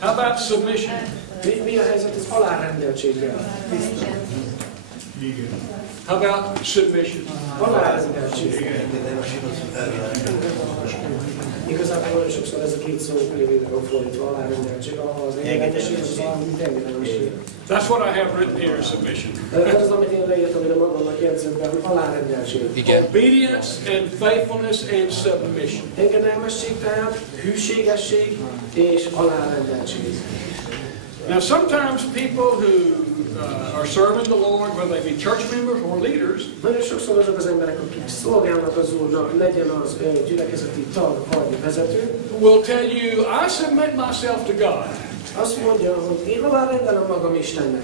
How about submission? Mi a helyzet az alárendeltséggel? How about submission? Alárendeltség. Igazából nagyon sokszor ez a két szó lévére van fordítva, alárendeltség, az engedelmesség, az mint engedelmesség. That's what I have written here, submission. Ez az, amit én leírtam ide magamnak jegyzőkben, hogy alárendeltség. Obedience and faithfulness and submission. Engedelmesség tehát, hűségesség és alárendeltség. Now sometimes people who are serving the Lord, whether they be church members or leaders, nagyon sokszor azok az emberek, akik szolgálnak az Úrnak, legyen az gyülekezeti tag vagy vezető, will tell you, I submit myself to God. Azt mondja, hogy én alárendelem magam Istennek.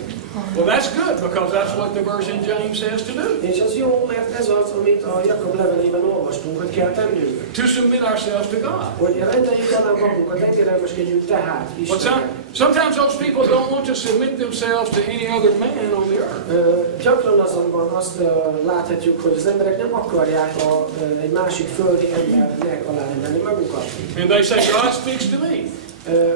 Well, that's good, because that's what the verse in James says to do. És az jó, mert ez az, amit a Jakab levelében olvastunk, hogy kell tennünk. To submit ourselves to God. Hogy rendeljük alá magunkat, engedelmeskedjünk tehát Istennek. Sometimes those people don't want to submit themselves to any other man on the earth. Gyakran azonban azt láthatjuk, hogy az emberek nem akarják egy másik földi embernek alárendelni magukat. And they say, God speaks to me.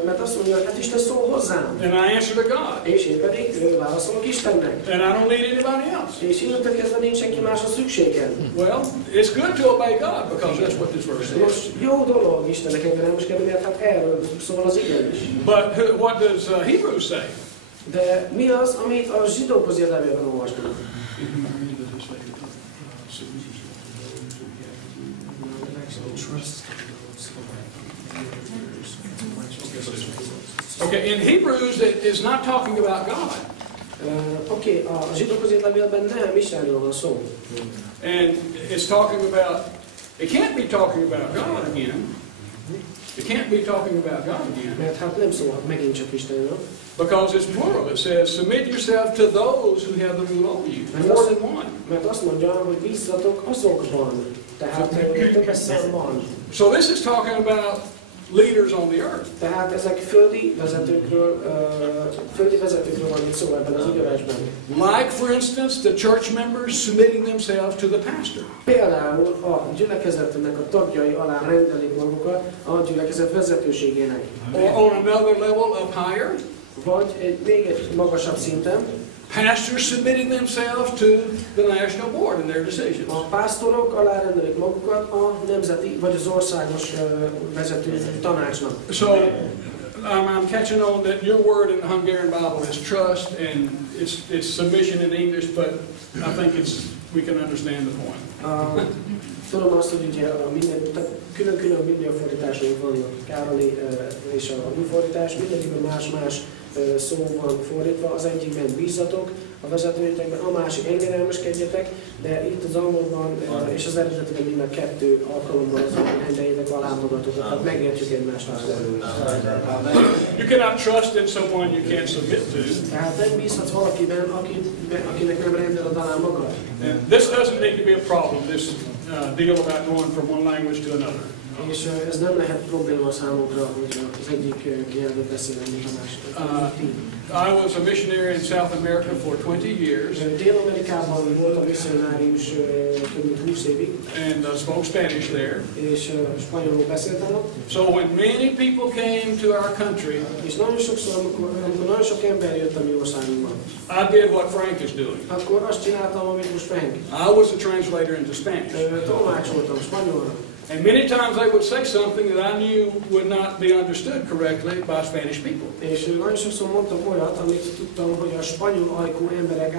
Mert azt mondja, hogy hát Isten szól hozzám. And I answer to God. És én pedig válaszolok Istennek. And I don't need anybody else. És innentől kezdve nincs senki másra szükségem. Well, it's good to obey God, because that's what this verse says. Most jó dolog Istennek engedelmeskedni, mert hát erről szól az ige is. But what does Hebrews say? De mi az, amit a zsidókhoz írt levélben olvastunk? Okay, in Hebrews it is not talking about God. Oké, a zsidókhoz írt levélben nem Istenről van szó. And it's talking about, it can't be talking about God again. It can't be talking about God again. Mert hát nem szólhat megint csak Istenről. Because it's plural. It says, submit yourself to those who have the rule over you. More than one. Mert azt mondja, hogy bízzatok azokban. Tehát többes számban. So this is talking about leaders on the earth. Tehát ezek földi vezetőkről van itt szó ebben az igazságban. Like, for instance, the church members submitting themselves to the pastor. Például a gyülekezetnek a tagjai alá rendelik magukat a gyülekezet vezetőségének. Or on another level up higher. Vagy még egy magasabb szinten. Pastors submitting themselves to the national board in their decisions. A pásztorok alárendelik magukat a nemzeti vagy az országos vezető tanácsnak. So I'm catching on that your word in the Hungarian Bible is trust, and it's submission in English, but I think we can understand the point. Tudom azt, hogy ugye külön-külön bibliafordításaink vannak, Károli és a mi fordítás, mindegyikben más-más szó van fordítva, az egyikben bízzatok a vezetőitekben, a másik engedelmeskedjetek, de itt az angolban és az eredetiben mind a kettő alkalommal az, hogy rendeljétek alá magatokat, tehát megértjük egymást. You cannot trust in someone you can't submit to. Tehát nem bízhatsz valakiben, akinek nem rendeled alá magad. And this doesn't need to be a problem, this deal about going from one language to another. És ez nem lehet probléma számunkra, hogy az egyik nyelvet beszélni, mint a másik. I was a missionary in South America for 20 years. Dél-Amerikában voltam misszionárius több mint 20 évig. And spoke Spanish there. És spanyolul beszéltem ott. So when many people came to our country, és nagyon sokszor, amikor nagyon sok ember jött a mi országunkban, I did what Frank is doing. Akkor azt csináltam, amit most Frank. I was a translator into Spanish. Tolmácsoltam spanyolra. And many times they would say something that I knew would not be understood correctly by Spanish people. És nagyon sokszor mondtam olyat, amit tudtam, hogy a spanyol ajkú emberek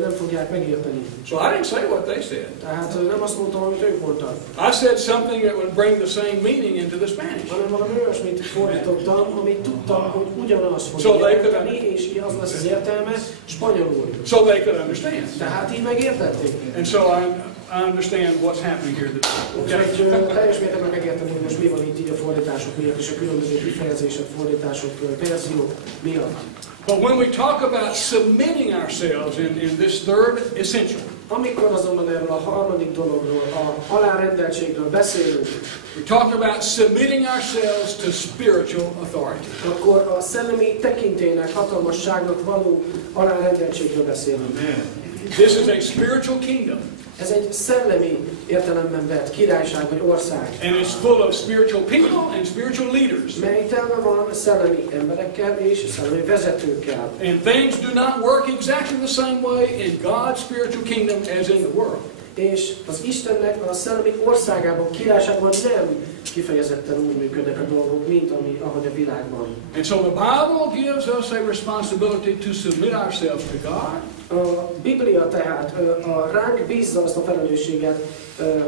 nem fogják megérteni. So I didn't say what they said. Tehát nem azt mondtam, amit ők mondtak. I said something that would bring the same meaning into the Spanish. Hanem valami olyasmit fordítottam, amit tudtam, hogy ugyanaz fog érteni, és az lesz az értelme spanyolul. So they could understand. Tehát így megértették. And so I understand what's happening here. Úgyhogy teljes mértékben megértem, hogy most mi van itt így a fordítások miatt, és a különböző kifejezések, fordítások, verziók miatt. But when we talk about submitting ourselves in this third essential, amikor azonban erről a harmadik dologról, a alárendeltségről beszélünk, we talk about submitting ourselves to spiritual authority. Akkor a szellemi tekintélynek, hatalmasságnak való alárendeltségről beszélünk. This is a spiritual kingdom. Ez egy szellemi értelemben vett királyság vagy ország. And it's full of spiritual people and spiritual leaders. Mely telve van szellemi emberekkel és szellemi vezetőkkel. And things do not work exactly the same way in God's spiritual kingdom as in the world. És az Istennek a szellemi országában, királyságban nem kifejezetten úgy működnek a dolgok, mint ahogy a világban. And so the Bible gives us a responsibility to submit ourselves to God. A Biblia tehát ránk bízza azt a felelősséget,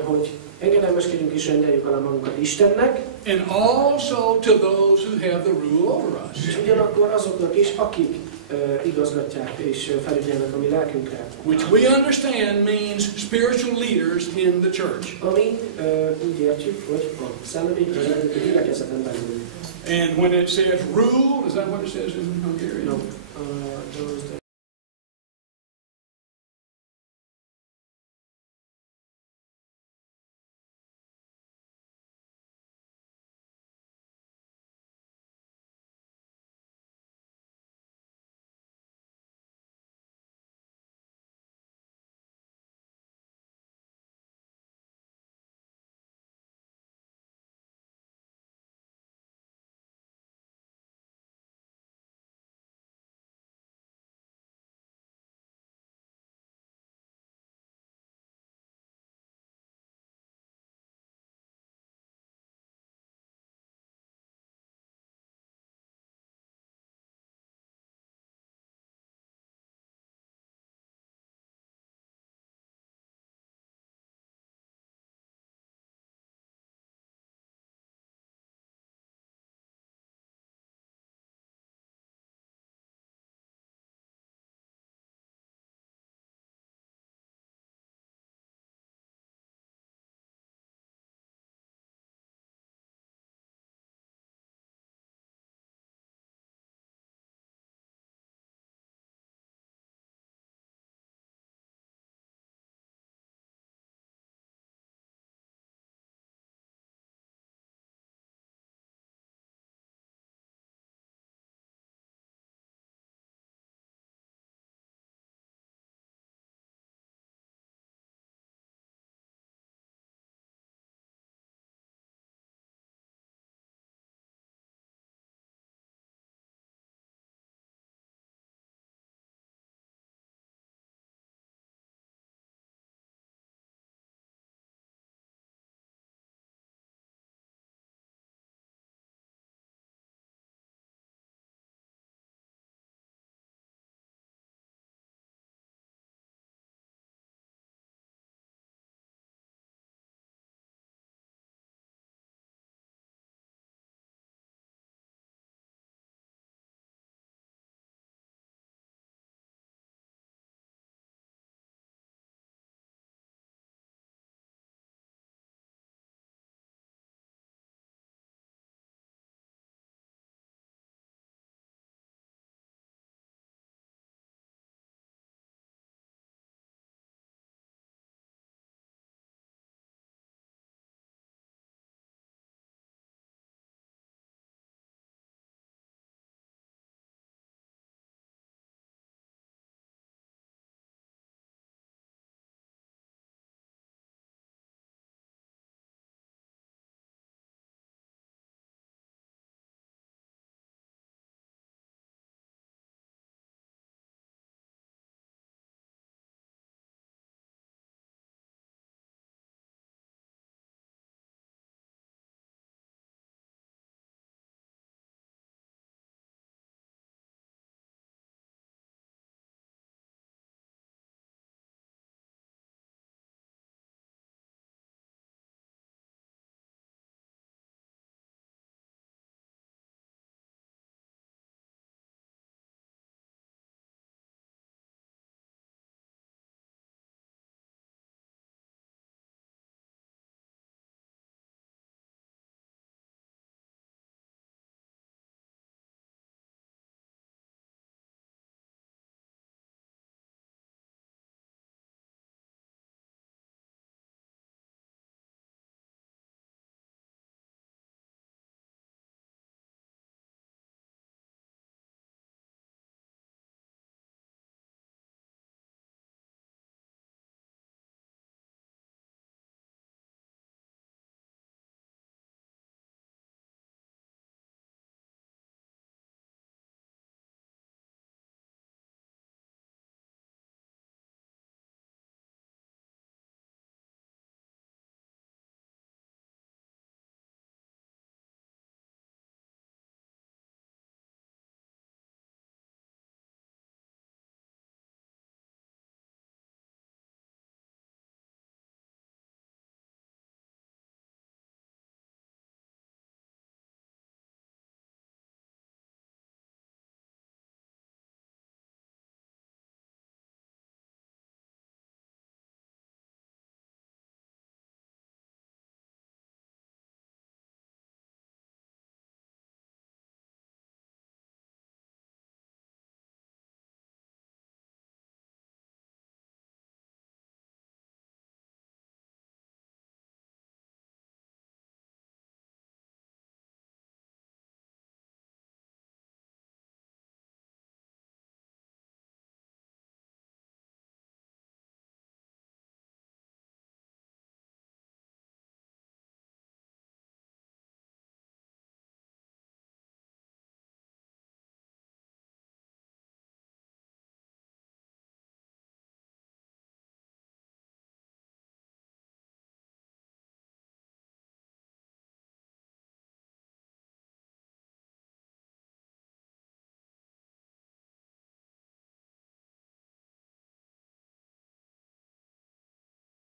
hogy engedelmeskedjünk és rendeljük alá magunkat Istennek. And also to those who have the rule over us. És ugyanakkor azoknak is, akik igazgatják és felügyelnek a mi lelkünkre. Which we understand means spiritual leaders in the church. Ami úgy értjük, hogy a szellemi gyülekezeten belül. And when it says rule, is that what it says in Hungarian? No. Those that